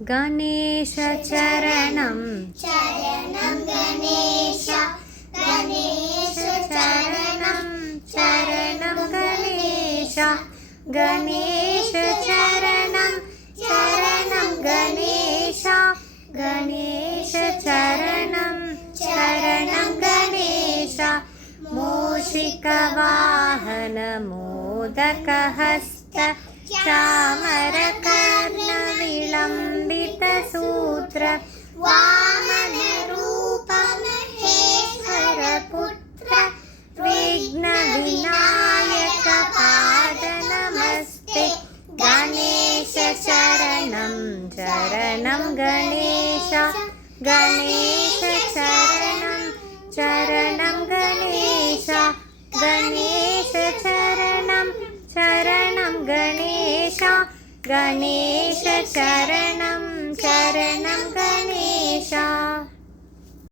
गणेशचरणं चरणं गणेश गणेशचरणं चरणं गणेश गणेशचरणं चरणं गणेश गणेशचरणं चरणं गणेश मूषिकवाहन मोदकहस्त चामरकर्णविलम्बितसूत्र वामनरूप महेश्वरपुत्र विघ्नविनायक पादनमस्ते गणेशचरणं चरणं गणेश गणेशचरणं चरणं गणेश गणेशचरणं चरणं गणेश गणेश